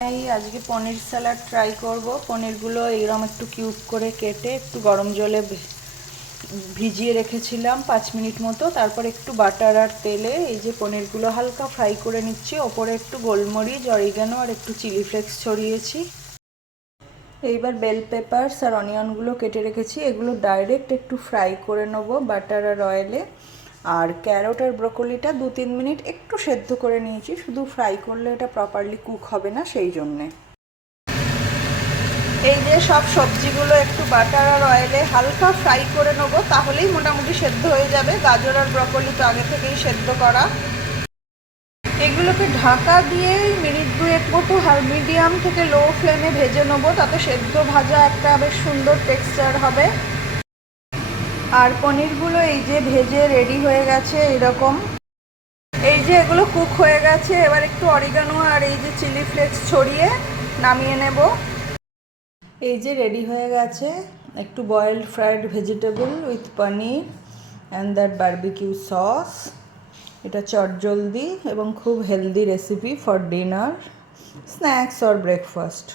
আজকে পনির salad try করব। পনিরগুলো এরকম একটু কিউব করে কেটে একটু গরম জলে ভিজিয়ে রেখেছিলাম 5 মিনিট মতো। তারপর একটু বাটার আর তেলে এই যে পনিরগুলো হালকা ফ্রাই করে নিচ্ছি। ওপরে একটু গোলমরিচ, অরিগানো আর একটু চিলি ফ্লেক্স ছড়িয়েছি। এইবার বেল পেপারস আর অনিয়নগুলো কেটে রেখেছি, এগুলো ডাইরেক্ট একটু ফ্রাই করে নেবো বাটার আর অয়েলে। আর ক্যারট আর ব্রোকলিটা 2-3 মিনিট একটু সেদ্ধ করে নিয়েছি, শুধু ফ্রাই করলে এটা প্রপারলি কুক হবে না, সেই জন্যে। এই যে সব সবজিগুলো একটু বাটার আর অয়েলে হালকা ফ্রাই করে নেবো, তাহলেই মোটামুটি সেদ্ধ হয়ে যাবে। গাজর আর ব্রোকলি তো আগে থেকেই সেদ্ধ করা। এগুলোকে ঢাকা দিয়ে মিনিট 2 মতো মিডিয়াম থেকে লো ফ্লেমে ভেজে নেবো, তাতে সেদ্ধ ভাজা একটা বেশ সুন্দর টেক্সচার হবে। আর পনিরগুলো এই যে ভেজে রেডি হয়ে গেছে এরকম। এই যে এগুলো কুক হয়ে গেছে, এবার একটু অরিগানো আর এই যে চিলি ফ্লেক্স ছড়িয়ে নামিয়ে নেব। এই যে রেডি হয়ে গেছে একটু boiled fried vegetable with paneer and that barbecue sauce. এটা চটজলদি এবং খুব healthy recipe for dinner, snacks or breakfast.